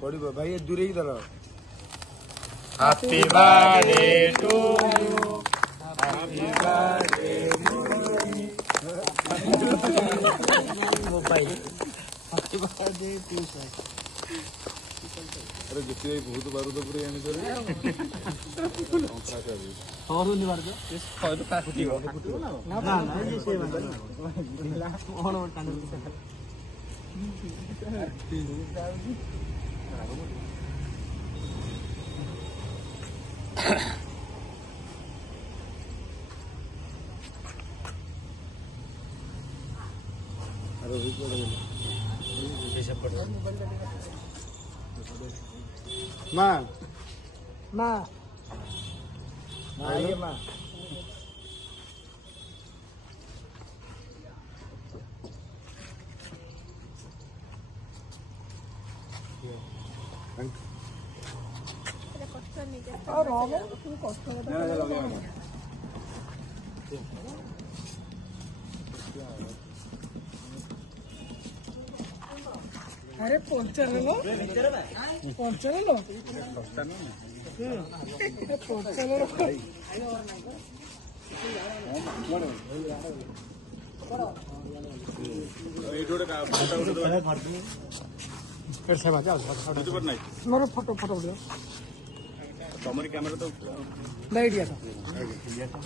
पड़ो भाई दूर ही दल happy birthday to you happy birthday भाई हैप्पी बर्थडे टू सर अरे जितने बहुत बार तो पूरे आने करे और नहीं मार दो इस फाइल पे फुटियो ना ना ये से बंदा और कांड अरे माँ माँ आइए माँ अरे पंचर लो पंचर लो मोर फोटो फोटो उठो तुम्हारी कैमरा तो लाइट दिया था